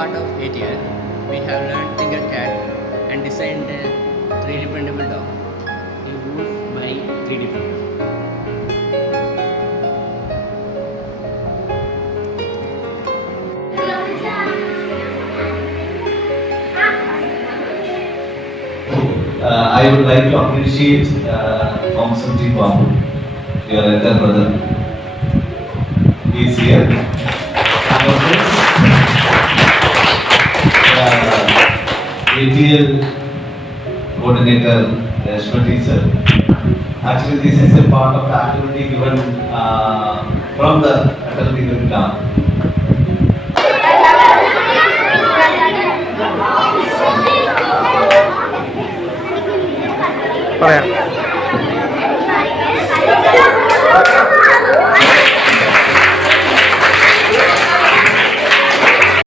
part of ATL, we have learned Tinkercad and designed a 3D printable dog. A wolf by 3D printer. I would like to appreciate Thompson T. Babu, your elder brother. He is here. And of course, ATL coordinator, Rashma teacher. Actually, this is a part of the activity given from the academic curriculum. പറയാം